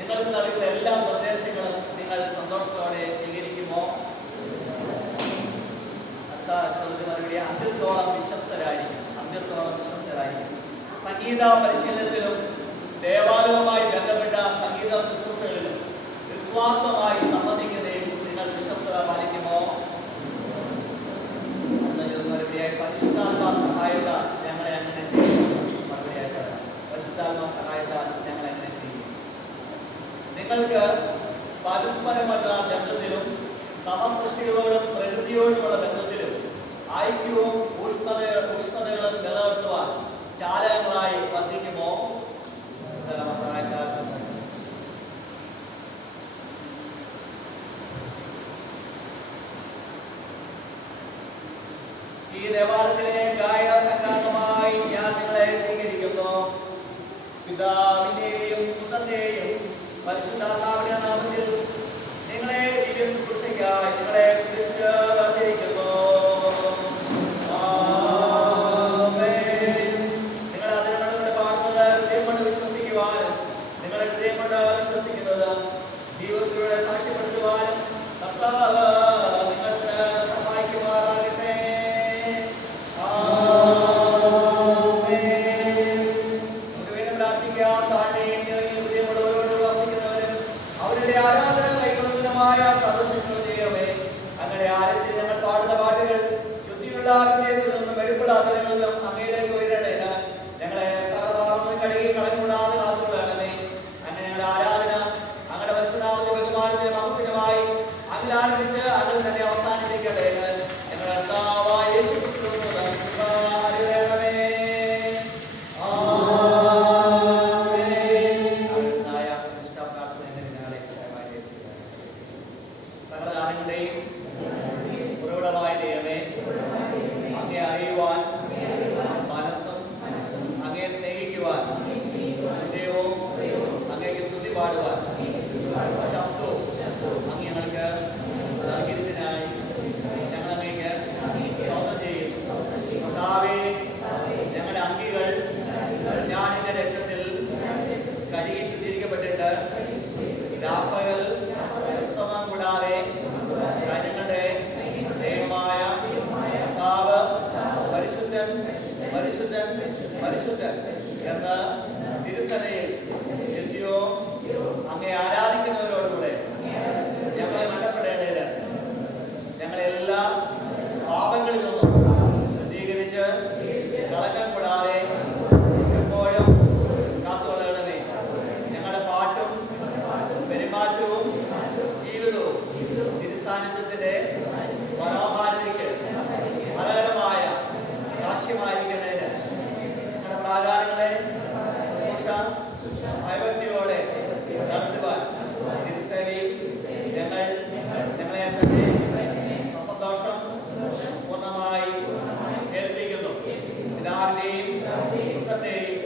നിങ്ങൾക്ക് നൽകുന്ന എല്ലാ നിർദ്ദേശങ്ങളും നിങ്ങൾ സന്തോഷത്തോടെ സ്വീകരിക്കുമോ? മറുപടി അന്ത്യത്തോളം വിശ്വസ്തരായിരിക്കും. സംഗീത പരിശീലനത്തിലും ദേവാലയവുമായി ബന്ധപ്പെട്ട സംഗീത ശുശ്രൂഷകളിലും വിശ്വാസമായി സംബന്ധിക്കുന്നതിൽ നിങ്ങൾ വിശ്വസ്തത പാലിക്കുമോ? മറുപടിയായി പരിശുദ്ധാത്മാ സഹായത ഞങ്ങളെ അങ്ങനെ ചെയ്യും. മറുപടിയായിട്ട് പരിശുദ്ധാത്മാ സഹായത ഞങ്ങളെ അങ്ങനെ ചെയ്യും. നിങ്ങൾക്ക് പരസ്പരമുള്ള ബന്ധത്തിലും സമസൃഷ്ടികളോടും പ്രകൃതിയോടുമുള്ള ബന്ധത്തിലും ഐക്യവും ഊഷ്മതകളും നിലനിർത്തുവാൻ ചാലകങ്ങളായി വർദ്ധിക്കുമോ? ഈ ദേവാലയത്തിലെ ഗായ സംഘാംഗമായി ഞാൻ നിങ്ങളെ സ്വീകരിക്കുന്നു. പിതാവിന്റെയും പുത്രന്റെയും പരിശുദ്ധാത്മാവിന്റെ നാമത്തിൽ നിങ്ങളെ ദിവ്യ ശുശ്രൂഷയ്ക്കായി നിങ്ങളെ പ്രതിഷ്ഠിക്കുന്നു. നിങ്ങൾ അതിനുകൊണ്ട് പാടുന്നത് ഹൃദയം കൊണ്ട് വിശ്വസിക്കുവാനും നിങ്ങളുടെ ഹൃദയം കൊണ്ട് വിശ്വസിക്കുന്നത് ജീവിതത്തിലൂടെ സാക്ഷ്യപ്പെടുത്തുവാനും കർത്താവ് നിങ്ങൾക്ക് സഹായിക്കുമാറാകട്ടെ. നമുക്ക് വേണ്ടി പ്രാർത്ഥിക്കാം. താഴ്മയും ഹൃദയമുള്ളവരോട് വസിക്കുന്നവരും അവരുടെ ആരാധന കൈകൊള്ളുന്നതുമായ സർവശക്തിയുള്ള ദൈവമേ, അങ്ങനെ ആരത്തിൽ ഞങ്ങൾ പാടുന്ന പാട്ടുകൾ ശുദ്ധിയുള്ള ഹൃദയത്തിൽ നിന്നും വെടിപ്പുള്ള ആദരങ്ങളിൽ നിന്നും അങ്ങയിലേക്ക് ഉയരേണ്ടതിന് ഞങ്ങളെ സർവ്വഭാവങ്ങളും കഴുകി കളഞ്ഞുകൂടാതെ കാത്തുകൊള്ളണമേ. അങ്ങനെ ഞങ്ങളുടെ ആരാധന അങ്ങയുടെ പരിശുദ്ധനാമത്തിന്റെ ബഹുമാനത്തിന് മഹത്വമായി അങ്ങിൽ ആരംഭിച്ച് അങ്ങിൽ തന്നെ അവസാനിപ്പിക്കട്ടെ. ഞങ്ങളുടെ കർത്താവായ യേശുക്രിസ്തു ഉറവിടമായ ദൈവമേ, അങ്ങേ അറിയുവാൻ മനസ്സും അങ്ങേ സ്നേഹിക്കുവാൻ ഹൃദയവും അങ്ങേക്ക് സ്തുതി പാടുവാൻ ശബ്ദവും അങ്ങ് ഞങ്ങൾക്ക് നൽകിയതിനായി ഞങ്ങൾ അങ്ങേക്ക് സ്തോത്രം ചെയ്യുന്നു. കർത്താവേ, ഞങ്ങളുടെ അങ്കികൾ ഞാൻ എന്റെ രക്തത്തിൽ കഴുകി ശുദ്ധീകരിക്കപ്പെട്ടിട്ട് രാപ്പകൽ വിശ്രമം കൂടാതെ ഞങ്ങളുടെ ദൈവമായ കർത്താവ് പരിശുദ്ധൻ പരിശുദ്ധൻ പരിശുദ്ധൻ എന്ന തിരുസനയിൽ എത്തിയോ അങ്ങേ ആരാധിക്കുന്നവരോടുകൂടെ ഞങ്ങളെ മരണപ്പെടേണ്ടത് ഞങ്ങളെല്ലാ പാപങ്ങളിൽ നിന്നും ശുദ്ധീകരിച്ച് കളങ്കം കൂടാതെ എപ്പോഴും കാത്തുകൊള്ളണമേ. ഞങ്ങളുടെ പാട്ടും പെരുമാറ്റവും ജീവിതവും തിരുസാന്നിധ്യത്തിന്റെ മനോഹാരിതയ്ക്ക് ഫലകരമായ സാക്ഷ്യമായിരിക്കുന്നതിന് ഞങ്ങളുടെ പ്രാകാരങ്ങളെ ശുശ്രൂഷ ഭയഭക്തിയോടെ നടത്തുവാൻ തിരുസേനയിൽ ഞങ്ങളെ തന്നെ സന്തോഷം പൂർണ്ണമായി ഏൽപ്പിക്കുന്നു. പിതാവിന്റെയും പുത്രന്റെയും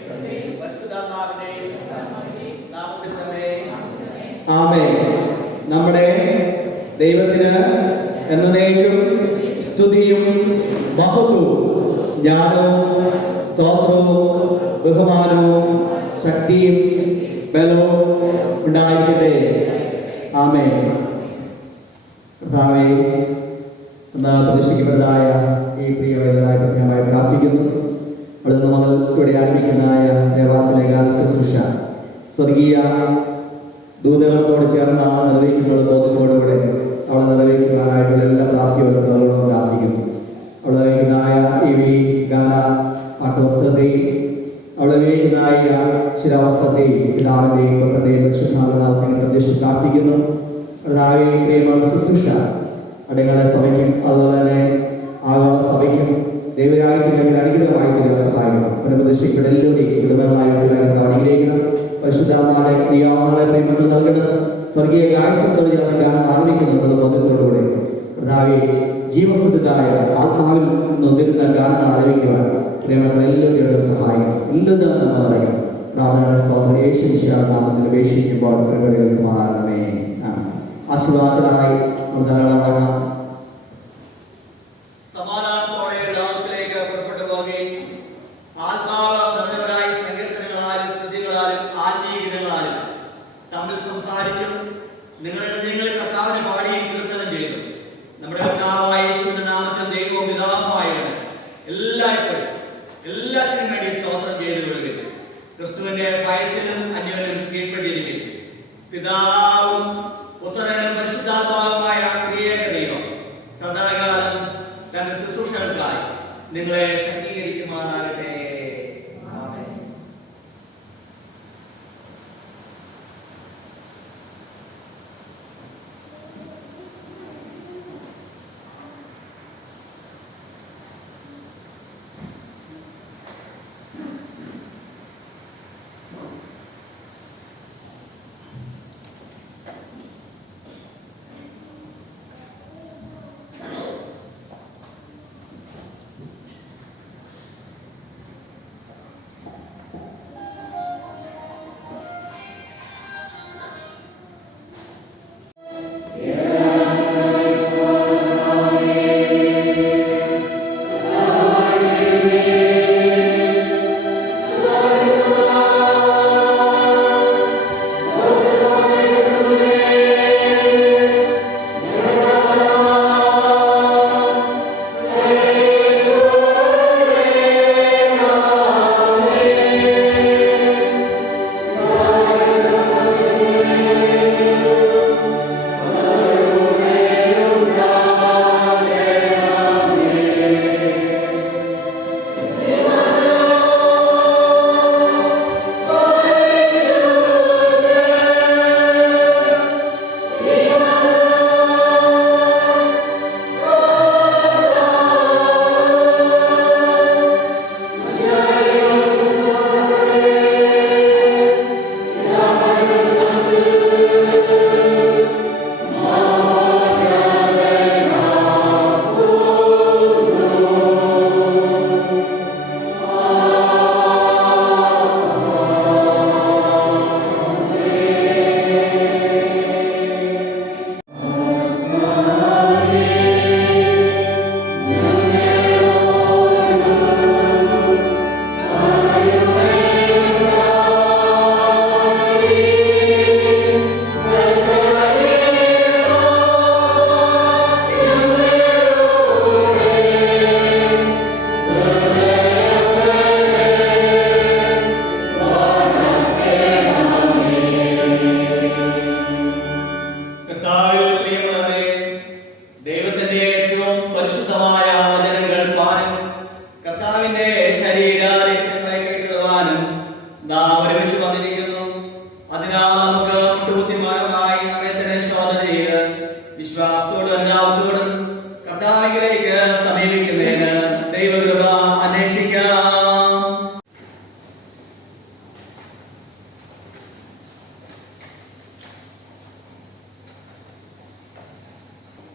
പരിശുദ്ധാത്മാവിന്റെയും നാമത്തിൽ തന്നെ ആമേൻ. നമ്മുടെ ദൈവത്തിന് എന്നേക്കും സ്തുതിയും മഹത്വവും ജ്ഞാനവും സ്തോത്രവും ബഹുമാനവും ശക്തിയും ബലവും ഉണ്ടായിരിക്കട്ടെ. ആമേൻ. കർത്താവേ, എന്ന് പ്രതിഷ്ഠിക്കപ്പെട്ടതായ ഈ പ്രിയവൈദ്യനായ പ്രത്യേകമായി പ്രാർത്ഥിക്കുന്നു. അവിടെ നിന്ന് മുതൽ ഇവിടെ ആരംഭിക്കുന്നതായ ദേവാലയ ഗാന ശുശ്രൂഷ സ്വർഗീയ ദൂതകളോട് ചേർന്നാണ് നിർവഹിക്കുന്നത്. ബോധത്തോടുകൂടെ അവളെ നിർവഹിക്കുവാനായിട്ടുള്ള എല്ലാ പ്രാപ്തിയോടും പ്രാർത്ഥിക്കുന്നു. അവളെ വഹിക്കുന്നതായ ഈ ഗാന പാഠവസ്ത്രത്തെയും അവളെ വഹിക്കുന്നതായ ശിരാവസ്ത്രത്തെയും പിതാവിന്റെയും പുത്രന്റെയും പരിശുദ്ധാത്മാവിനെ പ്രതീക്ഷിച്ച് പ്രാർത്ഥിക്കുന്നു. കർത്താവേ, ദൈവമുള്ള ശുശ്രൂഷ അടങ്ങളെ സഭയ്ക്കും അതുപോലെ തന്നെ ആഗോള സഭയ്ക്കും ദൈവരാജ്യത്തിലേക്ക് അനുഗ്രഹമായി തീരാൻ സഹായിക്കണം. പ്രതീക്ഷിക്കപ്പെട്ട എല്ലാവരെയും കുടുംബങ്ങളായിട്ടുള്ള അനുഗ്രഹിക്കണം. പരിശുദ്ധാത്മാവിനെ നിയമങ്ങളെ പ്രേമങ്ങൾ നൽകണം. സ്വർഗീയ ഗായസത്തോട് ഞാൻ ഗാനം ആരംഭിക്കുന്നുള്ള ബോധത്തോടുകൂടെ കർത്താവേ, ജീവസിദ്ധമായ ആത്മാവിൽ നൊന്തിരുന്ന ഗാനങ്ങൾ ആരംഭിക്കുവാൻ പ്രേമങ്ങൾ എല്ലാവരുടെ സഹായിക്കണം. എല്ലാവരും നമ്മൾ അറിയണം. പ്രാർത്ഥന സ്തോത്രം യേശുവിന്റെ നാമത്തിൽ അപേക്ഷിക്കുമ്പോൾ പ്രകടനങ്ങൾക്ക് മാറണമേ. ആശീർവാദത്തിനായി ധാരാളമാണ്. സമാധാനത്തോടെ ലോകത്തിലേക്ക് പുറപ്പെട്ടു പോകുകയും ആത്മാവ് നിറഞ്ഞവരായി സങ്കീർത്തനങ്ങളാലും സ്തുതികളാലും ആത്മീയ ഗീതങ്ങളാലും തമ്മിൽ സംസാരിച്ചു, നിങ്ങളിൽ കർത്താവിനെ പാടിയും കീർത്തനം ചെയ്തു. നമ്മുടെ കർത്താവായ യേശുവിന്റെ നാമത്തിൽ ദൈവവും പിതാവുമായവൻ എല്ലായ്പ്പോഴും എല്ലാത്തിനും വേണ്ടി സ്തോത്രം ചെയ്തു കൊള്ളുകയും ക്രിസ്തുവിന്റെ ഭയത്തിലും അന്യോന്യം കീഴ്പ്പെട്ടിരിക്കും. പിതാവും പുത്രനും പരിശുദ്ധാത്മാവുമായ ത്രിയേക ദൈവം സദാകാലം തന്റെ ശുശ്രൂഷകൾക്കായി നിങ്ങളെ ശക്തീകരിക്കുമാറാകട്ടെ.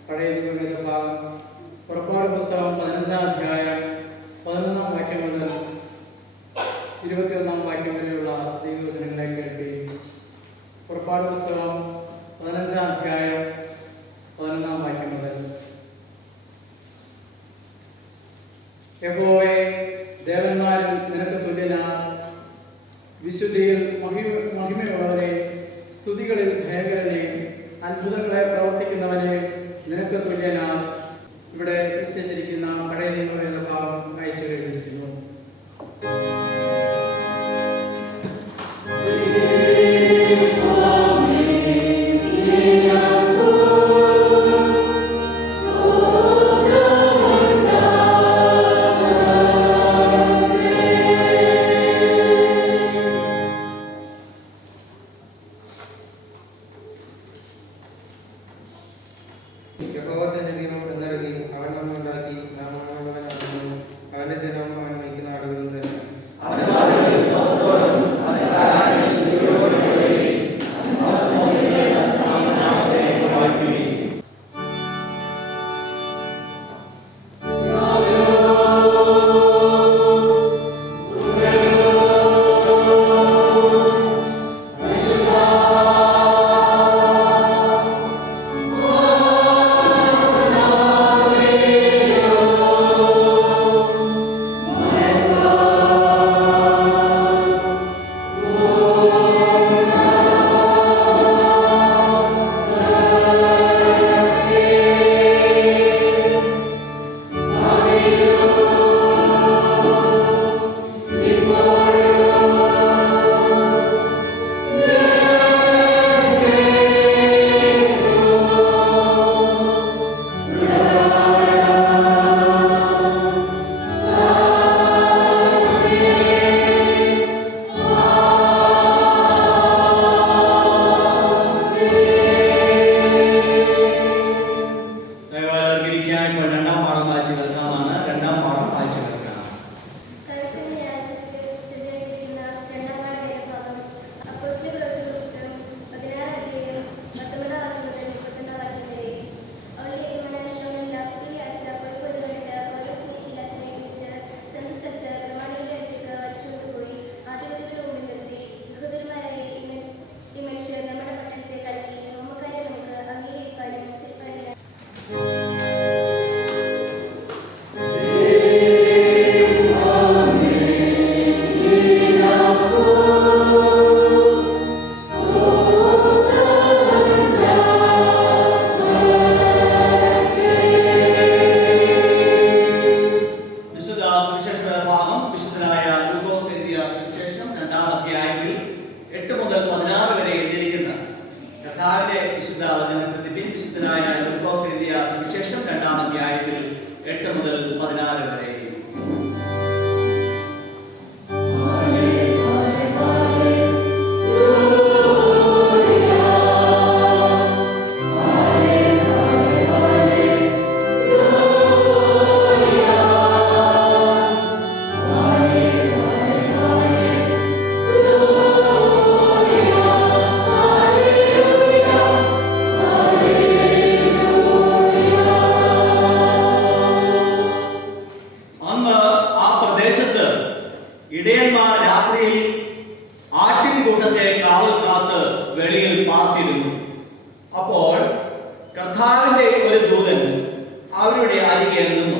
പഴയ നിയമഭാഗം പുറപ്പാട് പുസ്തകം 15-ാം അധ്യായം 11-ാം വാക്യം മുതൽ 21-ാം വാക്യം വരെയുള്ള ദൈവവചനങ്ങളെ കേൾക്കുകയും. പുറപ്പാട് പുസ്തകം 15-ാം അധ്യായം 11-ാം വാക്യം മുതൽ. യഹോവേ, ദേവന്മാരിൽ നിനക്ക് തുല്യനാർ, വിശുദ്ധിയിൽ മഹിമയുള്ളവരെ, സ്തുതികളിൽ ഭയങ്കരനെ, അത്ഭുതങ്ങളെ പ്രവർത്തിക്കുന്നവനെ നിനക്ക് തുല്യനാർ. ഇവിടെ നിശ്ചയിച്ചിരിക്കുന്ന പഴയ നിയമഭാഗം അയച്ചു കഴിഞ്ഞിരിക്കുന്നു. യഹോവ തന്റെ നിയമം എന്നറിയും. അവൻ നമ്മെ ഉണ്ടാക്കി, നാം അവനുള്ളവനാകുന്നു. അവന്റെ ജനം കാവൽ കാത്ത് വെളിയിൽ പാർത്തിരുന്നു. അപ്പോൾ കർത്താവിന്റെ ഒരു ദൂതൻ അവരുടെ അരികെ നിന്നു.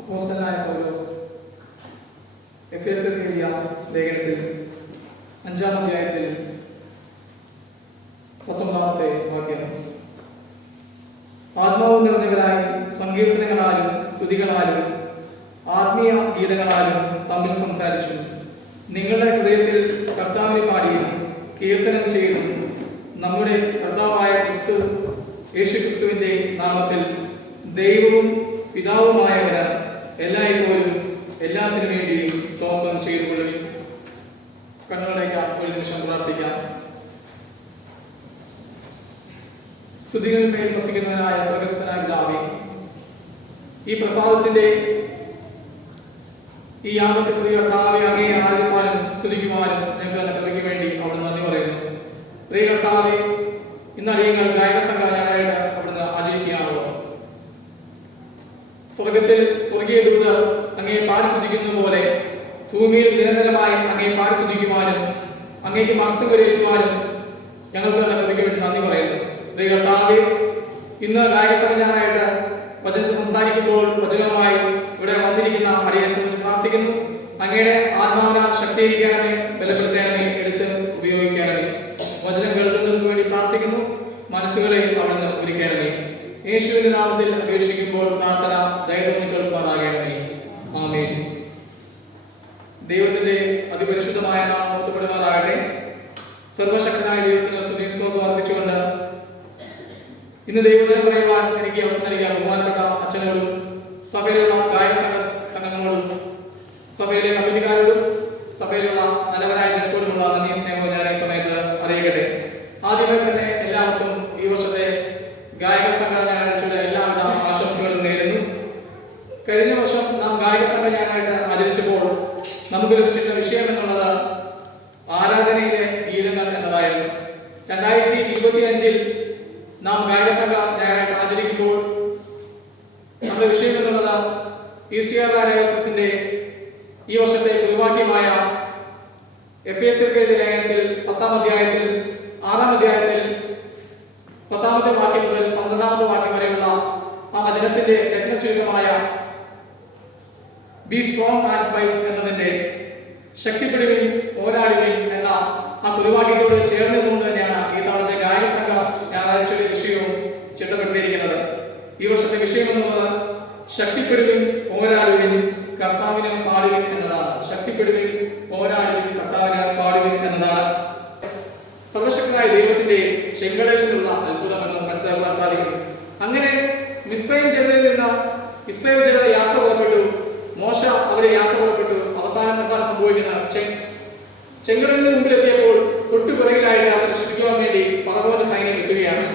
അപ്പോസ്തലനായ പൗലോസ് എഫേസ്യർക്ക് എഴുതിയ ലേഖനത്തിൽ 5-ാം അധ്യായത്തിൽ 19-ാമത്തെ വാക്യം, ആത്മാവ് നിറഞ്ഞവരായി സങ്കീർത്തനങ്ങളാലും സ്തുതികളാലും ആത്മീയ ഗീതങ്ങളാലും തമ്മിൽ സംസാരിച്ചു നിങ്ങളുടെ ഹൃദയത്തിൽ കർത്താവിനെ പാടിയും കീർത്തനം ചെയ്തും നമ്മുടെ കർത്താവായ യേശു ക്രിസ്തുവിന്റെ നാമത്തിൽ ദൈവവും പിതാവുമായവന് എല്ലായ്പ്പോഴും എല്ലാത്തിനു വേണ്ടിയും സ്തോത്രം ചെയ്തുകൊള്ളുവിൻ. കണ്ണുകളേക്കാം, ഒരു നിമിഷം പ്രാർത്ഥിക്കാം. സ്തുതികളിന്മേൽ വസിക്കുന്നവനായ സ്വർഗ്ഗസ്ഥനായ പിതാവേ, ഈ പ്രഭാതത്തിന്റെ ഈ യാമത്തെ പുതിയ കർത്താവെ അങ്ങയെ ആരാധിക്കുവാനും സ്തുതിക്കുവാനും ഞങ്ങളുടെ കൃപയ്ക്ക് വേണ്ടി അവിടെ നന്ദി പറയുന്നു. പ്രിയ കർത്താവെ, ഇന്ന് അടിയങ്ങൾ ഗായക സംഘാടകരായിട്ട് അവിടുന്ന് ആചരിക്കുകയാണല്ലോ. സ്വർഗത്തിൽ സ്വർഗീയ ദൂതർ അങ്ങയെ പാടി സ്തുതിക്കുന്നത് പോലെ ഭൂമിയിൽ നിരന്തരമായി അങ്ങയെ പാടി സ്തുതിക്കുവാനും അങ്ങേക്ക് മഹത്വം കരയേറ്റുവാനും ഞങ്ങൾക്ക് തന്നെ കൃപയ്ക്ക് വേണ്ടി നന്ദി പറയുന്നു. പ്രിയ കർത്താവെ, ഇന്ന് ഗായക സംഘാടകരായിട്ട് വചനത്തിൽ സംസാരിക്കുമ്പോൾ വചനവുമായി ഇവിടെ വന്നിരിക്കുന്ന അടിയെ സംബന്ധിച്ച് പ്രാർത്ഥിക്കുന്നു. അങ്ങയുടെ ആത്മാവിനാൽ ശക്തീകരിക്കണമേ, ബലപ്പെടുത്തണമേ, എടുത്ത് ഉപയോഗിക്കണമേ. വചനം കേൾക്കുന്നതിന് വേണ്ടി പ്രാർത്ഥിക്കുന്നു. മനസ്സുകളെ അവിടുന്ന് ഒരുക്കണമേ. യേശുവിന്റെ നാമത്തിൽ അപേക്ഷിക്കുമ്പോൾ പ്രാർത്ഥന ദൈവത്തിന് കേൾക്കുമാറാകണമേ. ആമേൻ. ദൈവത്തിന്റെ അതിപരിശുദ്ധമായ നാമം മഹത്വപ്പെടുമാറാകട്ടെ. സർവശക്തനായ ദൈവത്തിന് സ്തുതി സ്തോത്രം അർപ്പിച്ചുകൊണ്ട് ഇന്ന് ദൈവവചനം പറയുവാൻ എനിക്ക് അവസരം നൽകിയ ബഹുമാനപ്പെട്ട അച്ഛനോടും സഭയിലുള്ള ഗായക സംഘങ്ങളോടും സഭയിലെ കമ്മിറ്റിക്കാരോടും സഭയിലുള്ള നല്ലവരായ ജനത്തോടുമുള്ള നന്ദി സ്നേഹവും ഞാൻ ഈ സമയത്ത് അറിയിക്കട്ടെ. ആദ്യമായി തന്നെ എല്ലാവർക്കും ഈ വർഷത്തെ ഗായക സംഘ ഞായറാഴ്ചയുടെ എല്ലാവിധ ആശംസകളും നേരുന്നു. കഴിഞ്ഞ വർഷം നാം ഗായക സംഘ ഞായറാഴ്ച ആചരിച്ചപ്പോൾ നമുക്ക് ലഭിച്ചിട്ടുള്ള വിഷയം എന്നുള്ളത് ആരാധനയിലെ ഗീതങ്ങൾ എന്നതായിരുന്നു. 2025 നാം ഗായക സംഘ ഞായറാഴ്ച ആചരിക്കുമ്പോൾ നമ്മുടെ വിഷയം എന്നുള്ളത് ഈസിയാസിന്റെ ഈ വർഷത്തെ കുറിവാക്യമായ എഫേസ്യർക്ക് എഴുതിയ ലേഖനത്തിൽ 10-ാം അധ്യായത്തിൽ 6-ാം അധ്യായത്തിൽ 10-ാമത്തെ വാക്യം മുതൽ 12-ാമത്തെ വാക്യം വരെയുള്ള ആ വചനത്തിന്റെ രത്നചുരുക്കമായ ബി സ്ട്രോങ് ആൻഡ് ഫൈറ്റ് എന്നതിന്റെ ശക്തിപ്പെടുകയും പോരാടുകയും എന്ന ആ കുറിവാക്യത്തോട് ചേർന്ന് നിന്നുകൊണ്ട് തന്നെയാണ് ഈ തവണത്തെ ഗായക സംഘ ഞായറാഴ്ചയുടെ വിഷയവും ചിട്ടപ്പെടുത്തിയിരിക്കുന്നത്. ഈ വർഷത്തെ വിഷയം എന്നുള്ളത് ശക്തിപ്പെടുകയും പോരാടുകയും കർത്താവിനെ പാടുകയും എന്നതാണ്. ശക്തിപ്പെടുകയും പോരാടുകയും കർത്താവിനെ പാടുകയും എന്നതാണ്. സർവശക്തനായ ദൈവത്തിന്റെ ചെങ്കടലിൽ നിന്നുള്ള അത്ഭുതമെന്ന് മനസ്സിലാക്കാൻ സാധിക്കും. അങ്ങനെ മിസ്രയീം ജനതയിൽ നിന്ന് ഇസ്രായേൽ ജനത യാത്ര പുറപ്പെട്ടു. മോശ അവരെ യാത്ര പുറപ്പെട്ടു. അവസാനം എന്താണ് സംഭവിക്കുന്നത്? ചെങ്കടലിന് മുമ്പിലെത്തിയപ്പോൾ തൊട്ടു പിറകിലായിട്ട് അവർ രക്ഷിക്കുവാൻ വേണ്ടി ഫറവോന്റെ സൈന്യം എത്തുകയാണ്.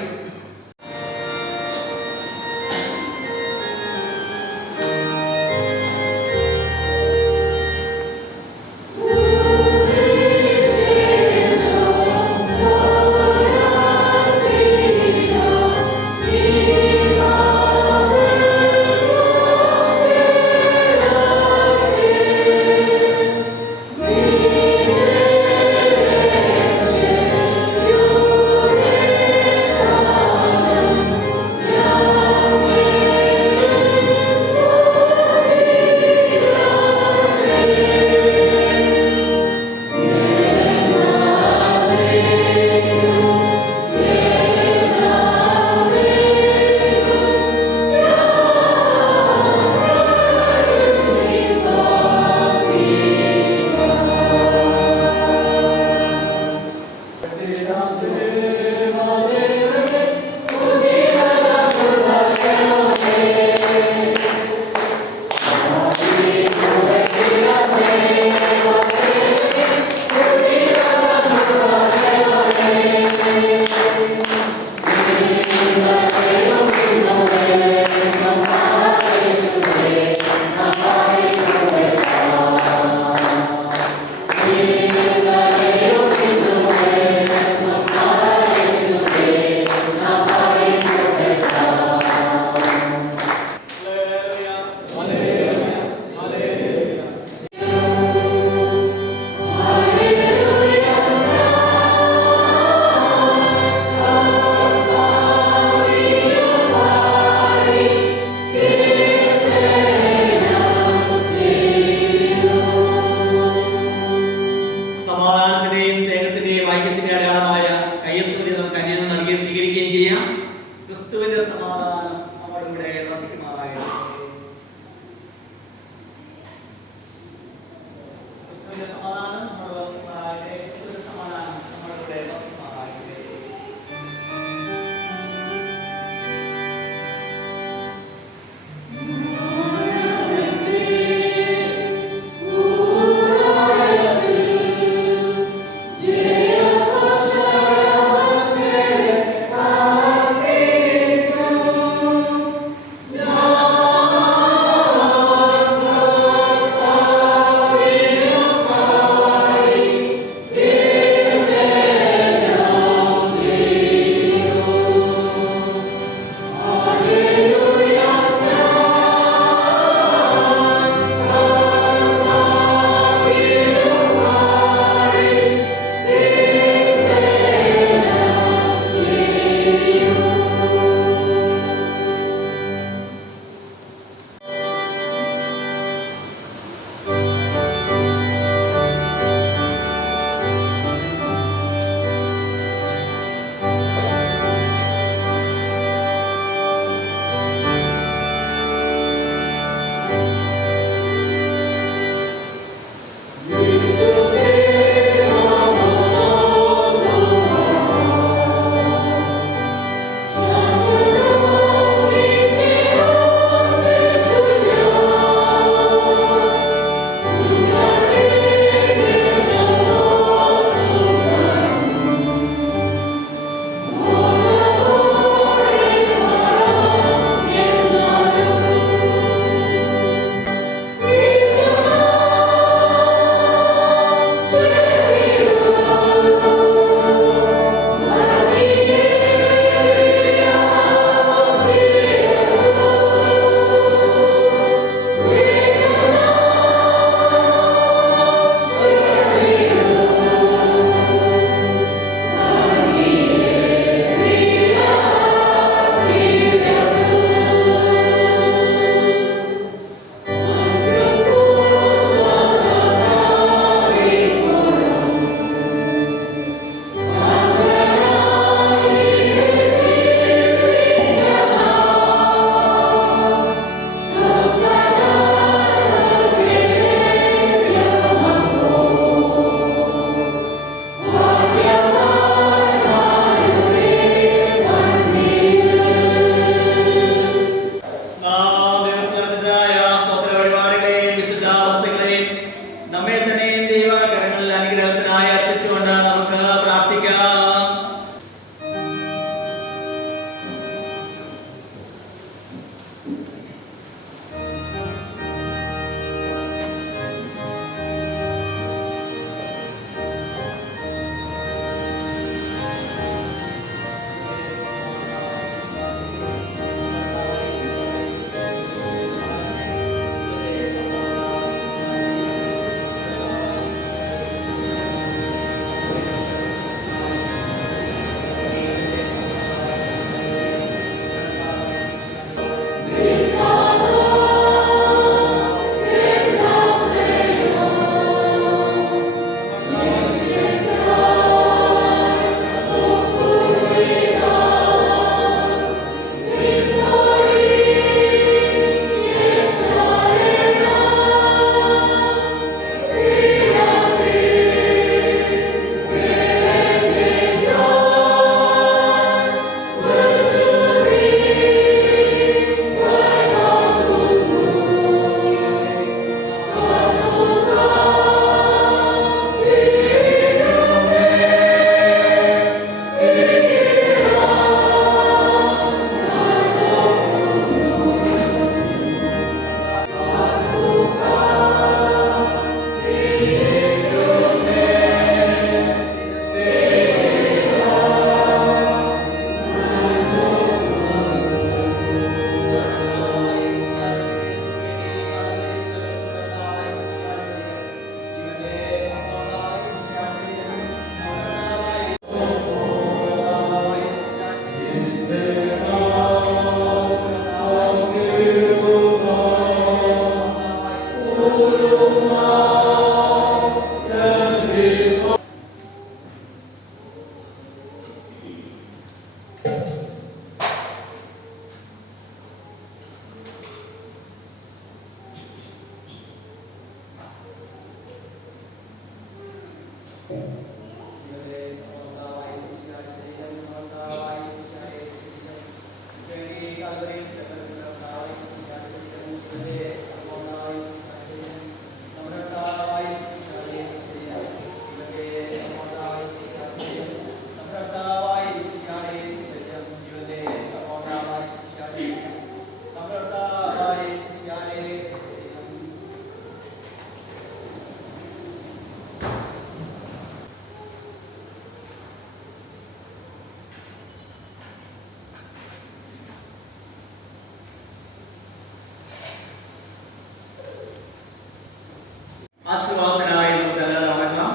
ആശീർവാദത്തിനായി നമുക്ക് നടക്കാം.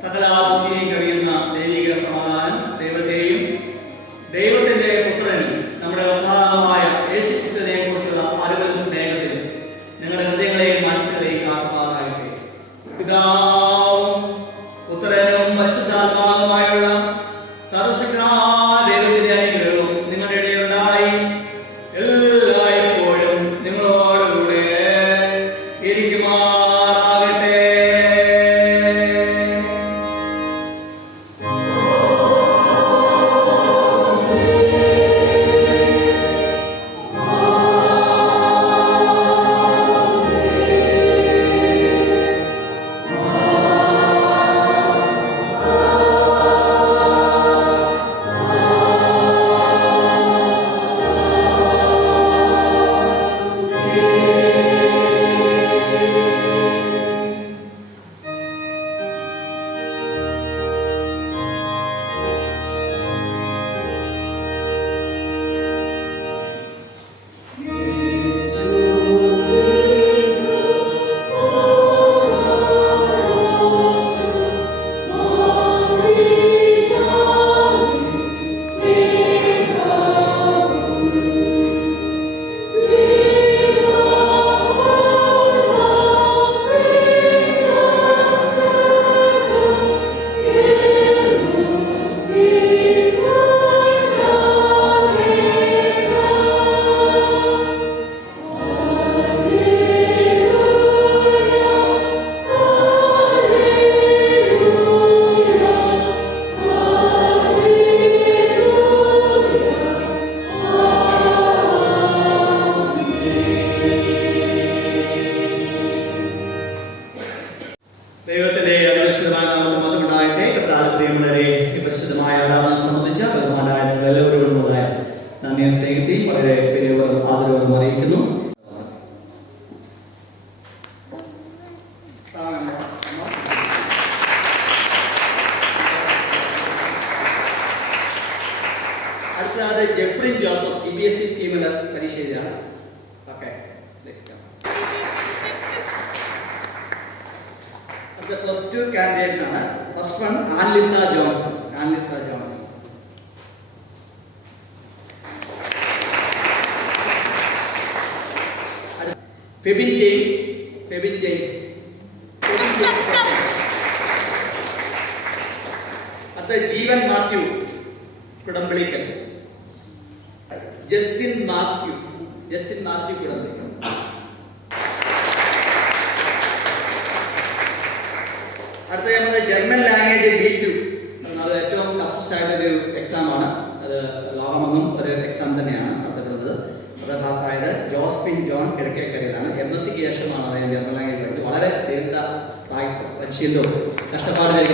സകല ബുദ്ധിയെയും കഴിയുന്ന ദൈവിക സമാധാനം ദൈവത്തെയും ദൈവത്തിന്റെ പുത്രനും നമ്മുടെ കർത്താവുമായ യേശുക്രിസ്തുവിനെ കുറിച്ചുള്ള അറിവിൽ സ്നേഹത്തിലും നിങ്ങളുടെ ഹൃദയങ്ങളെയും മനസ്സുകളെയും കാക്കുമാറാകട്ടെ. പിതാവും പുത്രനും പരിശുദ്ധാത്മാവുമായുള്ള സർവശക്തനായ ദൈവത്തിന്റെ അനുഗ്രഹവും നിങ്ങളുടെ ഇടയിലുണ്ടായി എല്ലായ്പ്പോഴും നിങ്ങളോടുകൂടെ ഇരിക്കുമാറാകട്ടെ. ദൈവത്തിന്റെ പരിശുദ്ധമായ നാമത്തിൽ മഹത്വമുണ്ടാകട്ടെ. കർത്താവിന്റെ പ്രിയമുള്ളവരെ, ഈ പരിശുദ്ധമായ ആരാധന സംബന്ധിച്ച ബഹുമാനായ നിങ്ങൾ എല്ലാവരോടുമുള്ള നന്ദിയും സ്നേഹത്തെയും വളരെ പ്രിയപൂർവ്വം ആദരവോടും അറിയിക്കുന്നു. അടുത്തത് ജെഫ്രി ജോസഫ് CBSE സ്കീമിലെ പരീക്ഷ എഴുതിയാണ്. ഓക്കെ, +2 കാൻഡിഡേറ്റ്സ് ആണ്. First one Anlisa Johnson. Febin James. അടുത്ത Jeevan Mathew Kudampallikkal. Justin Mathew Kudampallikkal. അടുത്ത നമ്മുടെ ജർമ്മൻ ലാംഗ്വേജ് B2. അത് ഏറ്റവും ടഫസ്റ്റ് ആയിട്ടൊരു എക്സാമാണ്. അത് ലോകമെങ്ങും ഒരു എക്സാം തന്നെയാണ് നടത്തപ്പെടുന്നത്. അത് പാസ്സായത് ജോസ്ഫിൻ ജോൺ കിഴക്കേക്കരയിലാണ്. MSc ശേഷമാണ് അദ്ദേഹം ജർമ്മൻ ലാംഗ്വേജ് പഠിച്ചത്. വളരെ ദീർഘ പരിശീലനവും കഷ്ടപ്പാടിലേക്ക്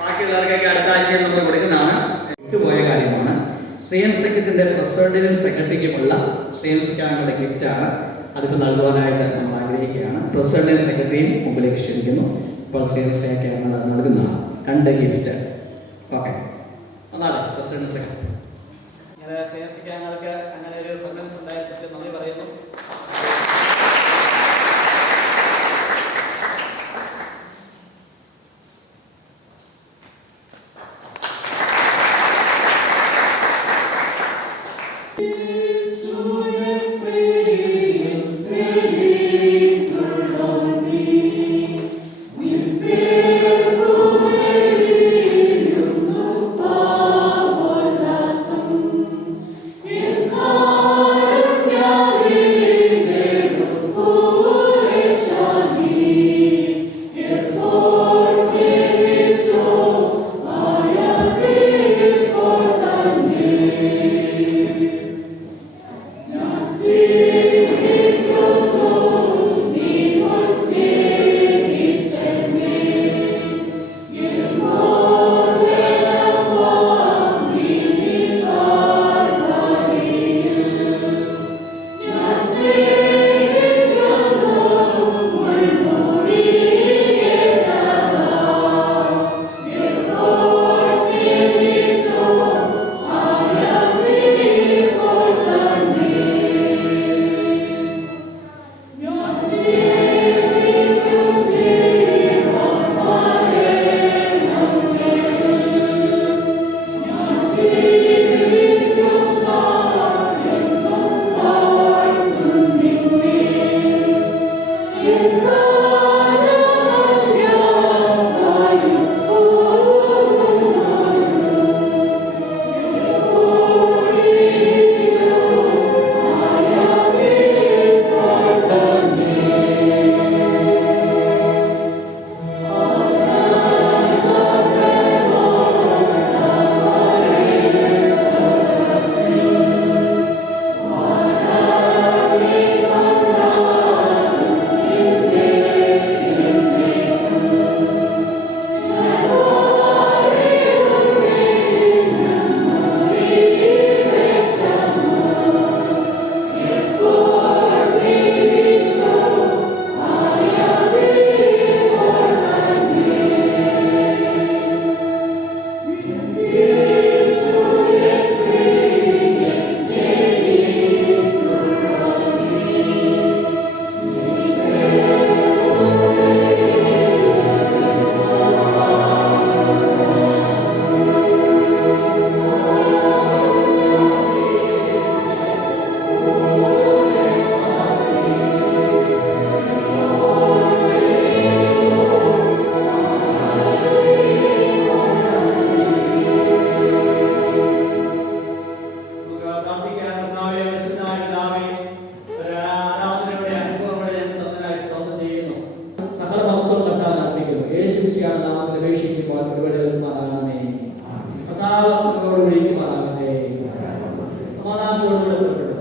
ബാക്കിയുള്ളവർക്കൊക്കെ അടുത്ത ആഴ്ച നമ്മൾ കൊടുക്കുന്നതാണ്. വിട്ടുപോയ കാര്യമാണ്. ശ്രീയൻ സഖ്യത്തിന്റെ പ്രസിഡന്റിനും സെക്രട്ടറിക്കുമുള്ള ശ്രീയൻ സഖ്യങ്ങളുടെ ഗിഫ്റ്റാണ്. അതിപ്പോൾ നൽകുവാനായിട്ട് നമ്മൾ ആഗ്രഹിക്കുകയാണ്. പ്രസിഡന്റും സെക്രട്ടറിയും മുമ്പിലേക്ക് ക്ഷണിക്കുന്നു. ഇപ്പോൾ ശ്രീയൻ സഖ്യ നൽകുന്നതാണ് 2 ഗിഫ്റ്റ്. ഓക്കെ, അതാണ് പ്രസിഡന്റ് സെക്രട്ടറി. ഇങ്ങനെ ശ്രീയൻ സഖ്യങ്ങൾക്ക് അങ്ങനെ ഒരു സർവീസ് ഉണ്ടായിട്ട് നന്ദി പറയുന്നു. സമാധാനത്തോടുകൂടെ പുറപ്പെട്ടു.